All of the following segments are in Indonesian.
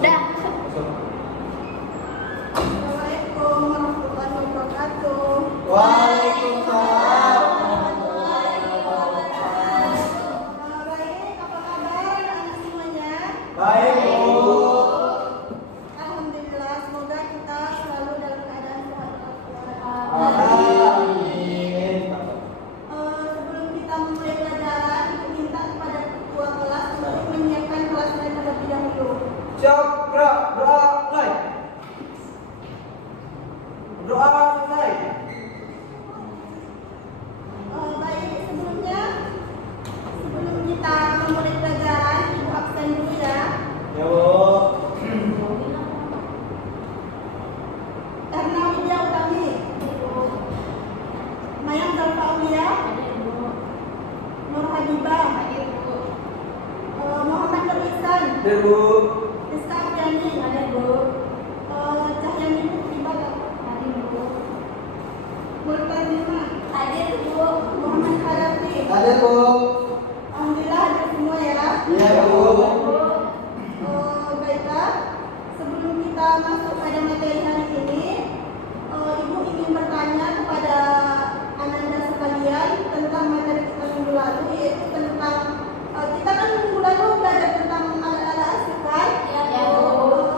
Dah. Assalamualaikum warahmatullahi wabarakatuh. Waalaikumsalam. Baik, apa kabar anak semuanya? Baik, Bu. Alhamdulillah, semoga kita selalu dalam keadaan sehat walafiat. Amin. Sebelum kita memulai pelajaran, kita minta kepada ketua kelas untuk menyiapkan kelas mereka terlebih dahulu. Siap, doa mulai. Doa selesai. Baik, sebelum kita memulai pelajaran, Ibu absen dulu ya. Ya, Bu. Erna Widya Utami, Mayang Zalfa Aulia, Nur Habibah, Muhammad Nur Ihsan, Hadir, Bu. Rizka Apriani, Cahyani Putri Bagat, Murtazima, Muhammad Hadafi. Hadir, Bu. Alhamdulillah hadir semua ya. Iya, Bu. Baiklah, sebelum kita masuk pada materi hari ini, Ibu ingin bertanya kepada Ananda sekalian tentang materi kita minggu lalu, yaitu tentang kita kan minggu lalu belajar tentang alat-alat asik kan?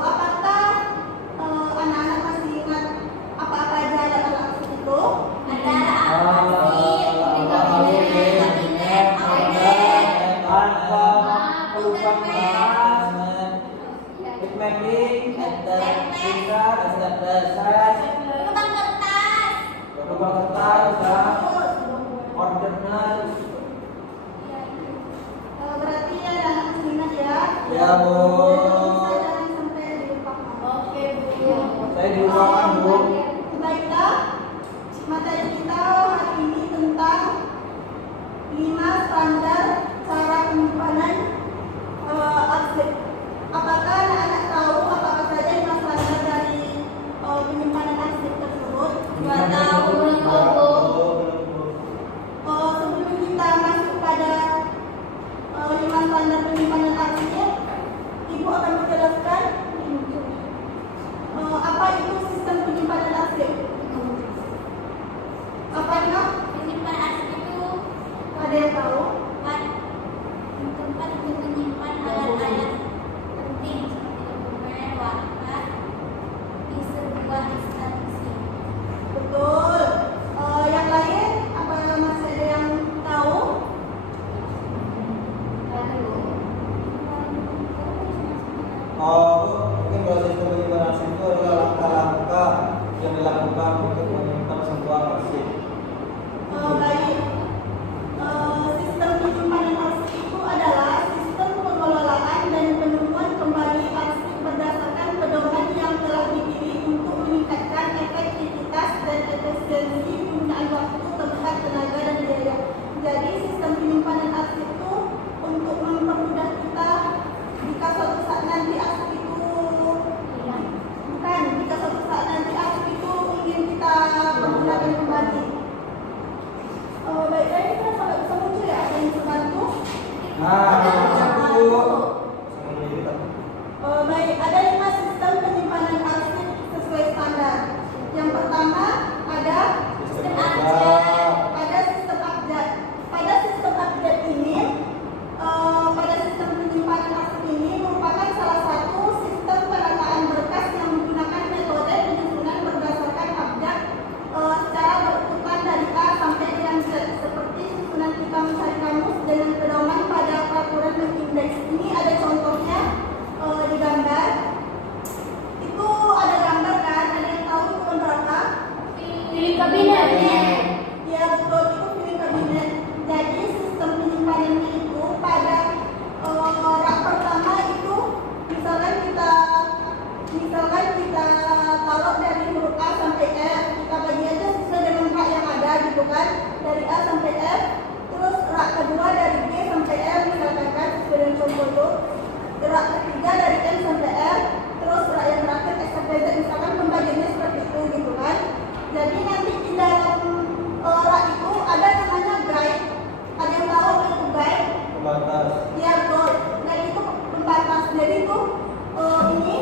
Apakah anak-anak masih ingat apa-apa aja alat-alat asik itu? Berarti ada anak masih ingat ya? Ya, Bu. Jangan sampai dilupakan. Saya dilupakan, Bu. Baiklah, materi kita hari ini tentang 5 standar cara penyimpanan arsip. Apakah anak-anak tahu apa saja 5 standar dari penyimpanan arsip tersebut? Sebelum kita masuk pada 5 standar penyimpanan arsip, Ibu akan menjelaskan apa itu sistem penyimpanan arsip. Apa itu? Ada yang tahu? Betul. Yang lain, apa masih ada yang tahu? Mungkin kalau sistem penyimpanan arsip itu adalah langkah-langkah yang dilakukan untuk menyimpan sebuah arsip. Baik. Sistem penyimpanan arsip itu adalah sistem pengelolaan dan penemuan kembali arsip berdasarkan pedoman yang telah dipilih untuk meningkatkan efektivitas dan efisiensi penggunaan waktu, tempat, tenaga, dan biaya. Jadi sistem penyimpanan arsip itu untuk mempermudah kita jika suatu saat nanti arsip itu jika suatu saat nanti arsip itu ingin kita pergunakan kembali. Baiklah, ini kan sangat bisa muncul ya, ada yang bisa bantu. Baik, ada 5 sistem penyimpanan arsip sesuai standar. Yang pertama ada sistem abjad. Pada sistem abjad ini, pada sistem penyimpanan arsip ini merupakan salah satu sistem perataan berkas yang menggunakan metode penyusunan berdasarkan abjad secara berurutan dari A sampai dengan Z, seperti susunan kita mencari kamus dengan pedoman pada peraturan dan indeks. Ini ada contohnya di gambar. Itu ada gambar kan? Ada yang tahu itu gambar apa? Pilih kabinet. Ya betul, itu pilih kabinet. Jadi sistem penyimpanannya itu pada rak pertama itu misalkan kita taruh dari huruf A sampai F, kita bagi aja sesuai dengan rak yang ada gitu kan, dari A sampai F. Terus rak kedua dari B sampai F misalkan kan, sesuai dengan contoh itu. Rak ketiga dari M sampai F. Terus rak yang terakhir X sampai Z, misalkan pembagiannya seperti itu gitu kan. Jadi nanti di dalam rak itu ada namanya guide. Ada yang tahu apa itu guide? Pembatas. Ya betul. Dan itu pembatas. Jadi itu ini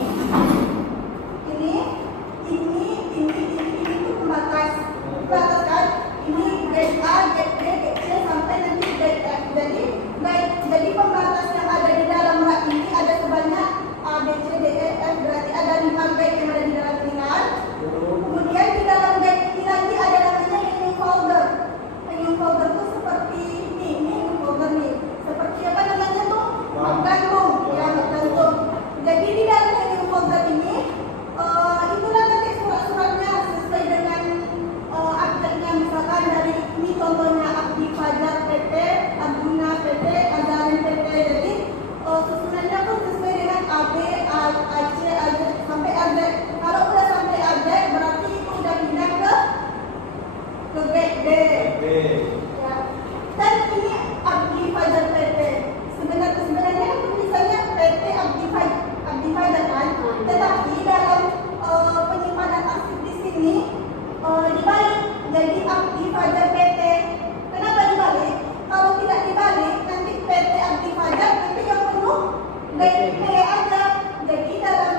kayak aja. Jadi dalam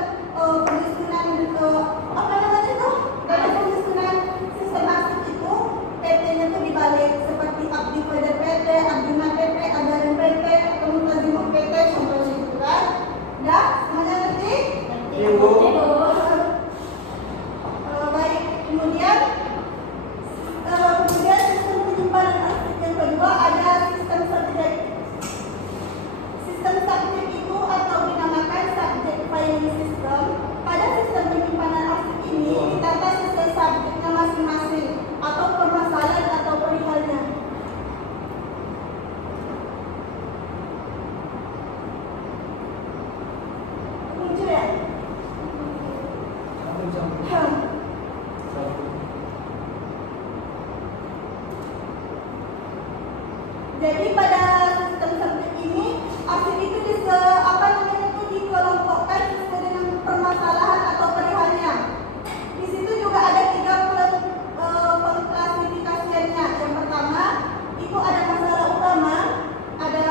penyusunan apa namanya tuh? Dalam penyusunan sistem arsip itu PT-nya tuh dibalik seperti abdi pada PT, abduna PT, adaran PT, atau mutazimah PT, contohnya gitu kan. Dah, semuanya ngerti? Ibu. Baik, kemudian sistem penyimpanan arsip yang kedua ada sistem subjek. Sistem subjek itu atau dinamakan subject filing system. Pada sistem penyimpanan arsip ini ditata sesuai subjeknya masing-masing atau permasalahan atau perihalnya. Lucu ya? Jadi pada sistem subjek ini arsip itu dikelompokkan sesuai dengan permasalahan atau perihalnya. Di situ juga ada 3 pengklasifikasiannya. Yang pertama itu ada masalah utama. Ada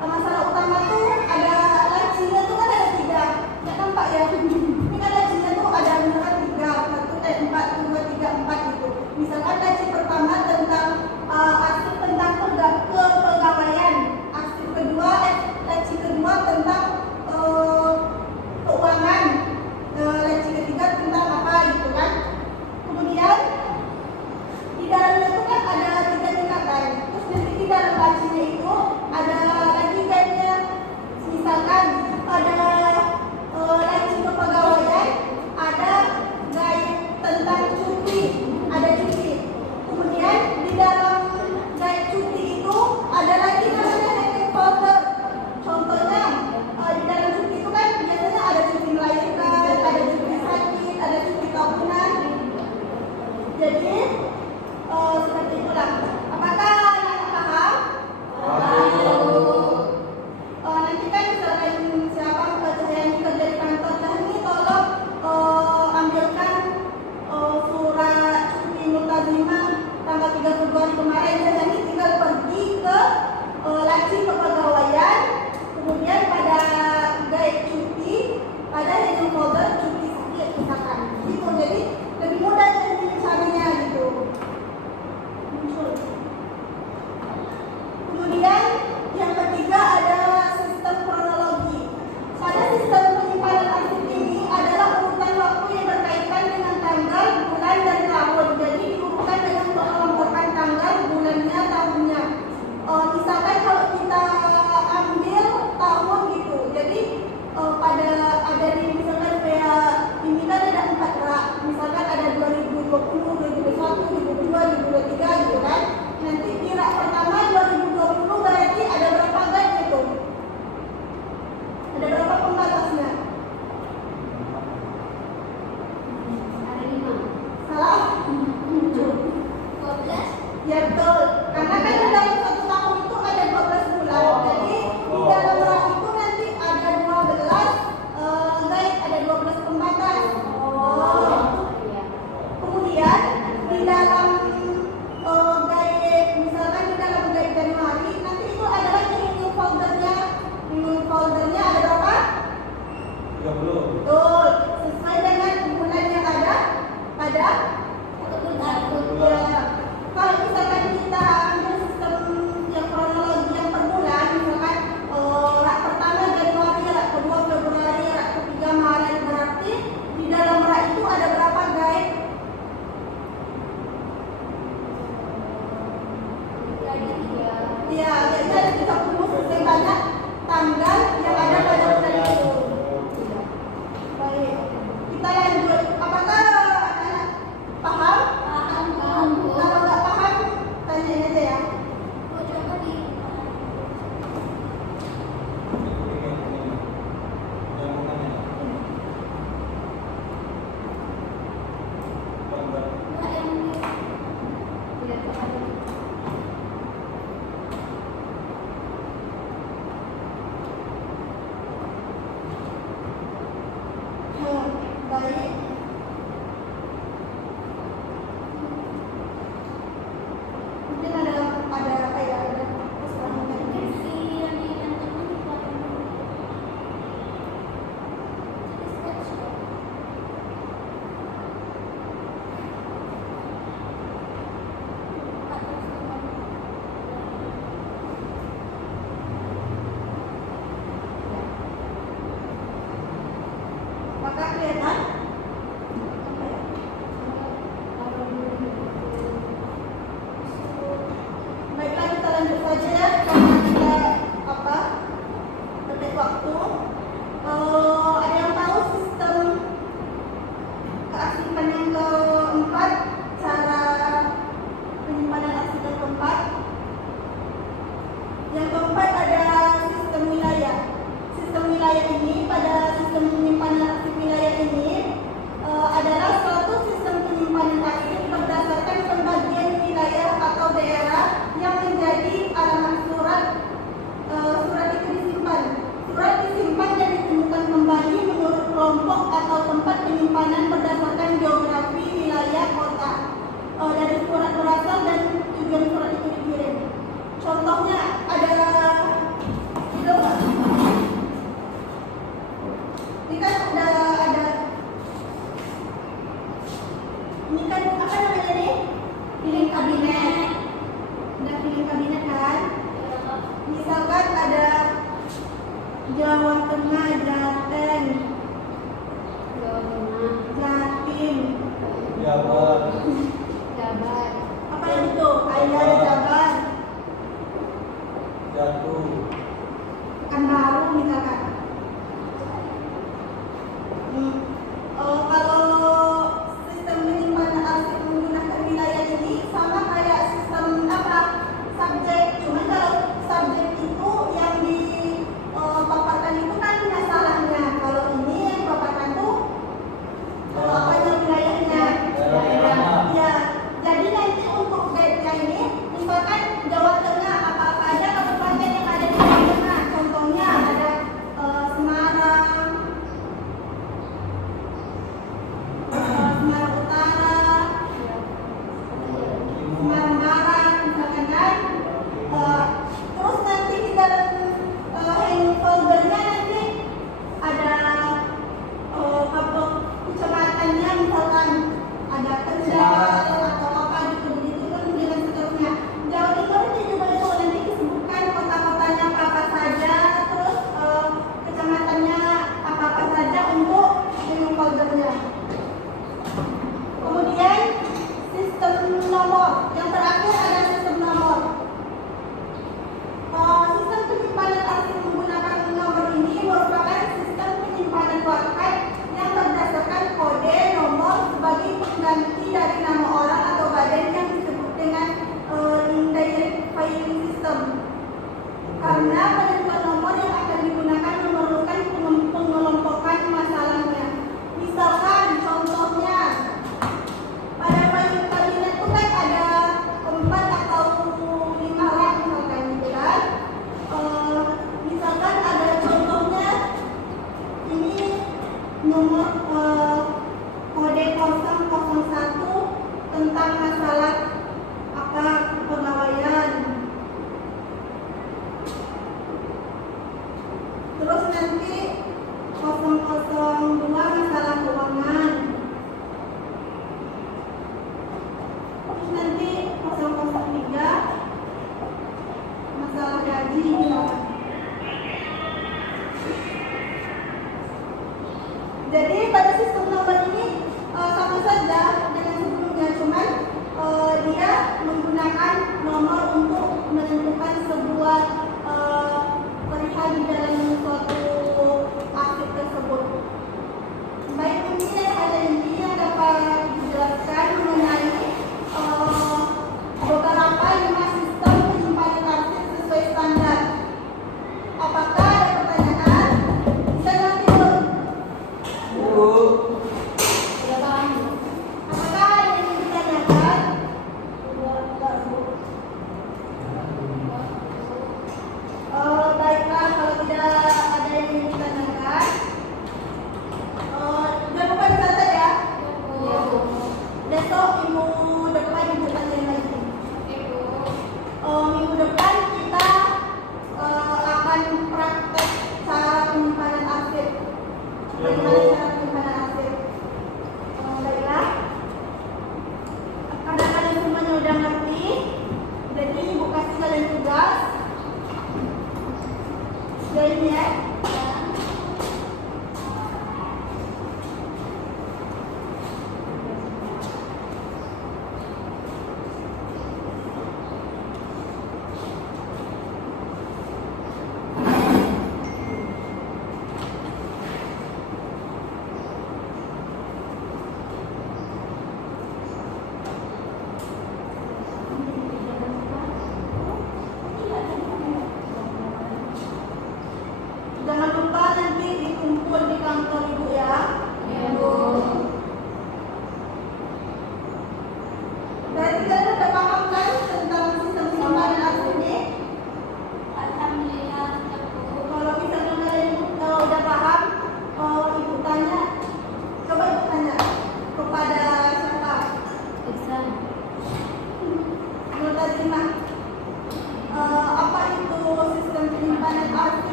masalah utama tuh ada lacinya tuh kan ada 3. Nggak nampak ya? Ini kan lacinya tuh ada misalkan 4, 2, 3, 4 gitu. Misalkan laci pertama tentang arsip tentang kepegawaian. Arsip kedua, laci kedua tentang keuangan. Laci ketiga tentang apa gitu kan. Kemudian di dalamnya itu kan ada 3 tingkatan. Terus nanti di dalam lacinya itu ada lagi guide-nya. Misalkan ada laci kepegawaian, ada guide tentang cuti, ada cuti. Kemudian di dalam guide cuti itu ada lagi namanya handling folder. Contohnya di dalam cuti itu kan biasanya ada cuti melahirkan, ada cuti sakit, ada cuti tahunan. Jadi seperti itulah. Apakah yang paham? Nanti kan misalkan siapa yang kerja di kantor, nah ini tolong ambilkan surat cuti multazimah tanggal 3 Februari kemarin. Dan ini tinggal pergi ke laci kepegawaian, kemudian pada guide cuti, pada handling folder cuti sakit misalkan gitu. Jadi lebih mudah jadi carinya gitu. Muncul. Kemudian yang ketiga ada sistem kronologi. Pada sistem penyimpanan arsip ini adalah urutan waktu yang berkaitan dengan tanggal, bulan, dan tahun. Jadi diurutkan dengan mengelompokkan tanggal, bulannya, tahunnya. Misalkan kalau kita ambil tahun gitu, jadi pada ada di misalkan kayak ini kan ada 4 rak, misalkan ada 2020, 2021, 2022, 2023 gitu kan. Nanti di rak pertama 2020 berarti ada berapa guide gitu? Ada berapa pembatasnya? Ada 5. Salah? 12. Ya betul. Karena kan di dalam 1 tahun itu ada 12 bulan. Jadi di dalam rak itu nanti ada 12 guide, ada 12 pembatas. Iya. Kemudian di dalam guide, misalkan di dalam guide Januari, nanti itu ada lagi handling foldernya. Handling foldernya ada berapa? 30. Betul. Sesuai dengan bulan yang ada pada ya. Kalau misalkan kita ambil sistem yang kronologi yang per bulan, misalkan rak pertama Januari, rak kedua Februari, rak ketiga Maret, berarti di dalam rak itu ada berapa guide? Ada 3. Ya, biasanya ada 30 sesuai banyak tanggal yang ada pada bulan itu. Apakah kelihatan? Baiklah, kita lanjut saja ya, karena kita terkait waktu. Ada yang tahu sistem kearsipan yang keempat, cara penyimpanan arsip yang keempat? Yang keempat ada sistem wilayah. Sistem wilayah ini, pada sistem penyimpanan arsip wilayah ini adalah suatu sistem penyimpanan arsip berdasarkan pembagian wilayah atau daerah yang menjadi alamat surat. Surat itu disimpan. Surat disimpan dan ditemukan kembali menurut kelompok atau tempat penyimpanan berdasarkan geografi wilayah kota. Dari surat berasal dan tujuan surat itu dikirim. Contohnya ada ini kan udah ada, ini kan apa namanya nih? Filing kabinet. Udah filing kabinet kan? Misalkan ada Jawa Tengah, Jateng, Jatim, Jabar, Jabar. apa lagi tuh? Ada Jabar, Jatuh, Pekanbaru misalkan. Kalau sistem penyimpanan arsip menggunakan wilayah ini sama kayak sistem subjek. Cuman kalau subjek itu yang dipaparkan itu kan masalahnya. Kalau ini yang dipaparkan tuh apanya wilayahnya. daerah-daerahnya. Ya, jadi nanti untuk guide-nya ini, misalkan Jawa Tengah, apa-apa aja kabupaten yang ada di Jawa Tengah. Contohnya ada Semarang, Semarang Utara, Semarang Barat, misalkan kan. Terus nanti di dalam handfoldernya nanti ada kecamatannya, misalkan ada Kendal atau apa gitu kan dengan seterusnya. Jawa Timur ini juga itu nanti disebutkan kota-kotanya apa saja, terus kecamatannya apa saja untuk handfoldernya. Kemudian sistem nomor. Yang terakhir ada sistem nomor. Sistem penyimpanan arsip menggunakan nomor ini merupakan sistem penyimpanan warkat yang berdasarkan kode nomor sebagai pengganti dari nama orang atau badan yang disebut dengan indirect filing system. Karena penentuan nomor yang akan digunakan memerlukan pengelompokan masalahnya. Misalkan contohnya pada filing kabinet itu kan ada 4 atau 5 rak misalkan gitu kan. Misalkan ada contohnya ini nomor kode 001 tentang masalah kepegawaian. Terus nanti 002 masalah keuangan. Terus nanti 003 masalah gaji misalkan. Jadi pada sistem nomor ini sama saja dengan sebelumnya, cuman dia menggunakan nomor untuk menentukan sebuah perihal di dalam suatu arsip tersebut. Baik, mungkin ada ini yang dapat dijelaskan mengenai beberapa 5 sistem penyimpanan arsip sesuai standar. Apakah ada pertanyaan? Bisa nanti dulu.